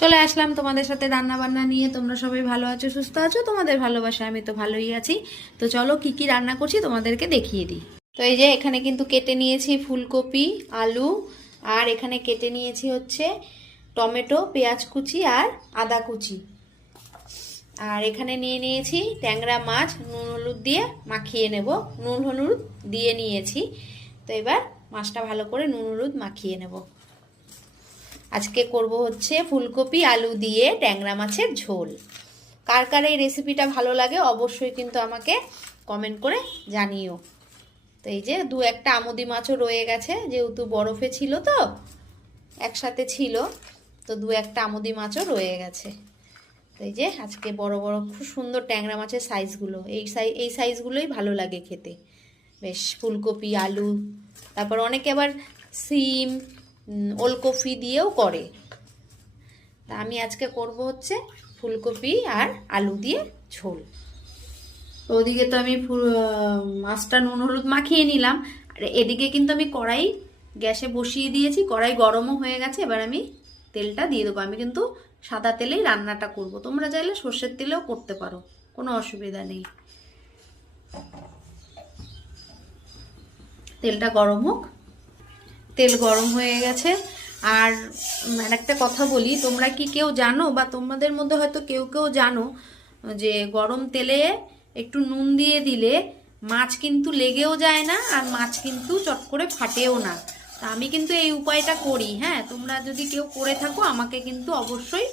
চলে আসলাম তোমাদের সাথে রান্না বান্না নিয়ে। তোমরা সবাই ভালো আছো, সুস্থ আছো? তোমাদের ভালোবাসা আমি তো ভালোই আছি। তো চলো কি কি রান্না করছি তোমাদেরকে দেখিয়ে দিই। তো এই যে এখানে কিন্তু কেটে নিয়েছি ফুলকপি, আলু, আর এখানে কেটে নিয়েছি হচ্ছে টমেটো, পেঁয়াজ কুচি আর আদা কুচি। আর এখানে নিয়ে নিয়েছি ট্যাংরা মাছ, নুন হলুদ দিয়ে মাখিয়ে নেব। নুন হলুদ দিয়ে নিয়েছি। তো এবার মাছটা ভালো করে নুন হলুদ মাখিয়ে নেব। আজকে করব হচ্ছে ফুলকপি, আলু দিয়ে ট্যাংরা মাছের ঝোল। কার কার এই রেসিপিটা ভালো লাগে অবশ্যই কিন্তু আমাকে কমেন্ট করে জানিও। তো এই যে দু একটা আমুদি মাছও রয়ে গেছে, যেহেতু বরফে ছিল তো, একসাথে ছিল, তো দু একটা আমুদি মাছও রয়ে গেছে। তো এই যে আজকে বড় বড় খুব সুন্দর ট্যাংরা মাছের সাইজগুলো এই সাইজ এই সাইজগুলোই ভালো লাগে খেতে। বেশ ফুলকপি, আলু, তারপর অনেকে আবার সিম ওলকপি দিয়েও করে। তা আমি আজকে করব হচ্ছে ফুলকপি আর আলু দিয়ে ঝোল। ওদিকে তো আমি মাছটা নুন, হলুদ মাখিয়ে নিলাম। আর এদিকে কিন্তু আমি কড়াই গ্যাসে বসিয়ে দিয়েছি, কড়াই গরমও হয়ে গেছে, এবার আমি তেলটা দিয়ে দেবো। আমি কিন্তু সাদা তেলেই রান্নাটা করব। তোমরা চাইলে সর্ষের তেলেও করতে পারো, কোনো অসুবিধা নেই। তেলটা গরম হোক তেল গরম হয়ে গেছে। আর একটা কথা বলি, তোমরা কি কেউ জানো বা তোমাদের মধ্যে হয়তো কেউ কেউ জানো যে গরম তেলে একটু নুন দিয়ে দিলে মাছ কিন্তু লেগেও যায় না আর মাছ কিন্তু চট করে ফাটেও না। তা আমি কিন্তু এই উপায়টা করি হ্যাঁ? তোমরা যদি কেউ করে থাকো, আমাকে কিন্তু অবশ্যই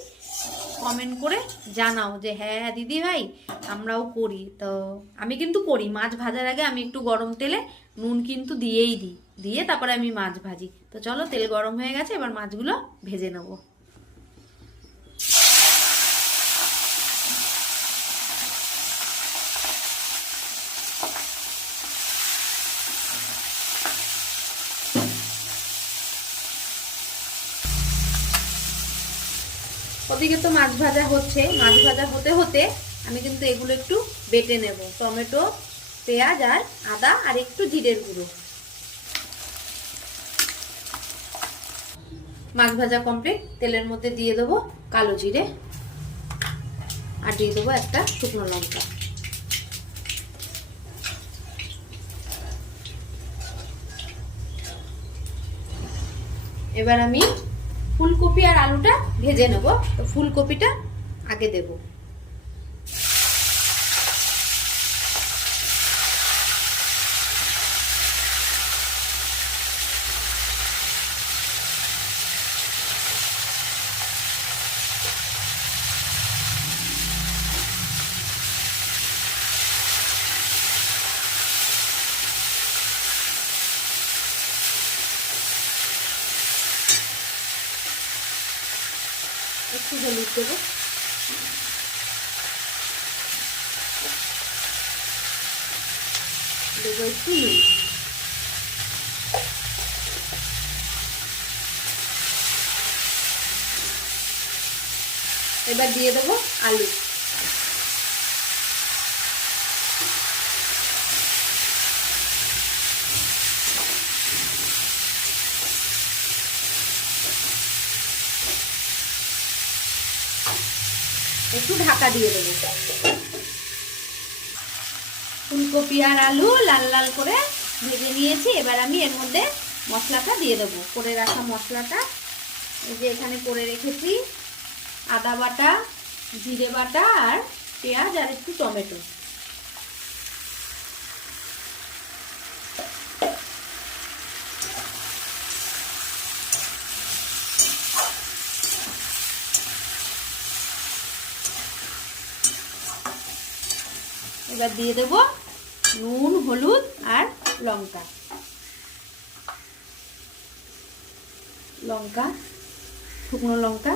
কমেন্ট করে জানাও যে হ্যাঁ হ্যাঁ দিদি ভাই, আমরাও করি। তো আমি কিন্তু করি। মাছ ভাজার আগে আমি একটু গরম তেলে নুন কিন্তু দিয়েই দিই। দিয়ে তারপরে আমি মাছ ভাজি। তো চলো, তেল গরম হয়ে গেছে, এবার মাছগুলো ভেজে নেব। ওদিকে তো মাছ ভাজা হচ্ছে। মাছ ভাজা হতে হতে আমি কিন্তু এগুলো একটু বেটে নেব। টমেটো পেঁয়াজ আর আদা আর একটু জিরের গুঁড়ো। মাছ ভাজা কমপ্লিট তেলের মধ্যে দিয়ে দেবো কালো জিরে আর দিয়ে দেবো একটা শুকনো লঙ্কা। এবার আমি ফুলকপি আর আলুটা ভেজে নেব। তো ফুলকপিটা আগে দেব। একটু হলুদ দেবো। দেবো একটু নুন। এবার দিয়ে দেবো আলু। একটু ঢাকা দিয়ে দেবো। ফুলকপি আর আলু লাল লাল করে ভেজে নিয়েছি। এবার আমি এর মধ্যে মশলাটা দিয়ে দেবো। করে রাখা মশলাটা, এই যে এখানে করে রেখেছি আদা বাটা, জিরে বাটা আর পেঁয়াজ আর একটু টমেটো। এবার দিয়ে দেব নুন, হলুদ আর লঙ্কা। লঙ্কা, শুকনো লঙ্কা।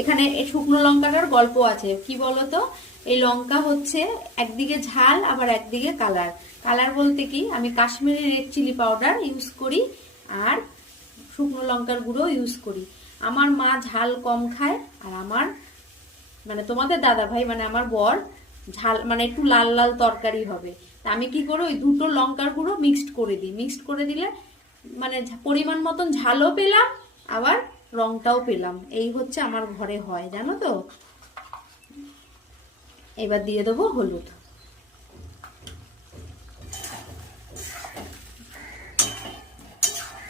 এখানে এই শুকনো লঙ্কাটার গল্প আছে। কি বলতো? এই লঙ্কা হচ্ছে একদিকে ঝাল, আবার একদিকে কালার। কালার বলতে কি? আমি Kashmiri red chilli powder use করি আর শুকনো লঙ্কার গুঁড়ো ইউজ করি। আমার মা ঝাল কম খায় আর আমার মানে তোমাদের দাদা ভাই মানে আমার বর ঝাল মানে একটু লাল লাল তরকারি হবে। তা আমি কি করি ওই দুটো লঙ্কার গুঁড়ো মিক্সড করে দিই। মিক্সড করে দিলে মানে পরিমাণ মতন ঝালও পেলাম, আবার রংটাও পেলাম। এই হচ্ছে আমার ঘরে হয়, জানো তো? এবার দিয়ে দেবো হলুদ।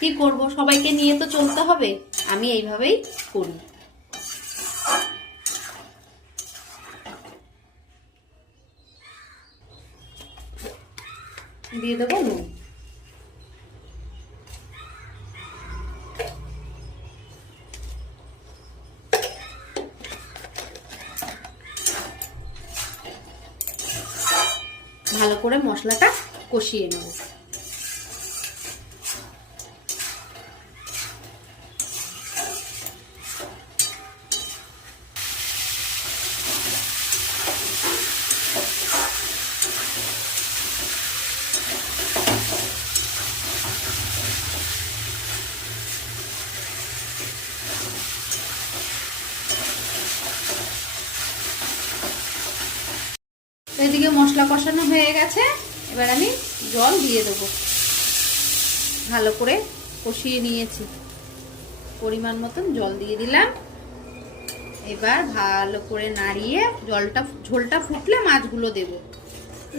কি করব? সবাইকে নিয়ে তো চলতে হবে। আমি এইভাবেই করি। দিয়ে দেবো নুন। ভালো করে মশলাটা কষিয়ে নেব। এদিকে মশলা কষানো হয়ে গেছে। এবার আমি জল দিয়ে দেবো। ভালো করে কষিয়ে নিয়েছি। পরিমাণ মতন জল দিয়ে দিলাম। এবার ভালো করে নাড়িয়ে জলটা, ঝোলটা ফুটলে মাছগুলো দেব।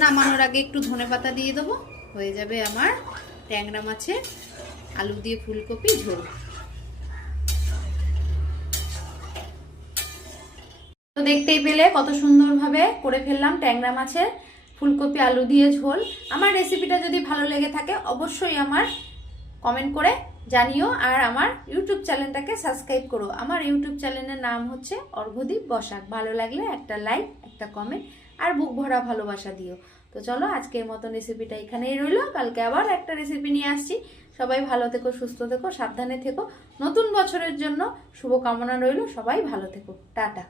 নামানোর আগে একটু ধনে পাতা দিয়ে দেবো। হয়ে যাবে আমার ট্যাংরা মাছের আলু দিয়ে ফুলকপি ঝোল। তো দেখতেই পেলে কত সুন্দরভাবে করে ফেললাম ট্যাংরা মাছের ফুলকপি, আলু দিয়ে ঝোল। আমার রেসিপিটা যদি ভালো লেগে থাকে, অবশ্যই আমার কমেন্ট করে জানিও আর আমার ইউটিউব চ্যানেলটাকে সাবস্ক্রাইব করো। আমার ইউটিউব চ্যানেলের নাম হচ্ছে অর্ঘদীপ বসাক। ভালো লাগলে একটা লাইক একটা কমেন্ট আর বুক ভরা ভালোবাসা দিও। তো চলো, আজকের মতন রেসিপিটা এখানেই রইল। কালকে আবার একটা রেসিপি নিয়ে আসছি। সবাই ভালো থেকো, সুস্থ থেকো, সাবধানে থেকো। নতুন বছরের জন্য শুভকামনা রইল। সবাই ভালো থেকো। টাটা।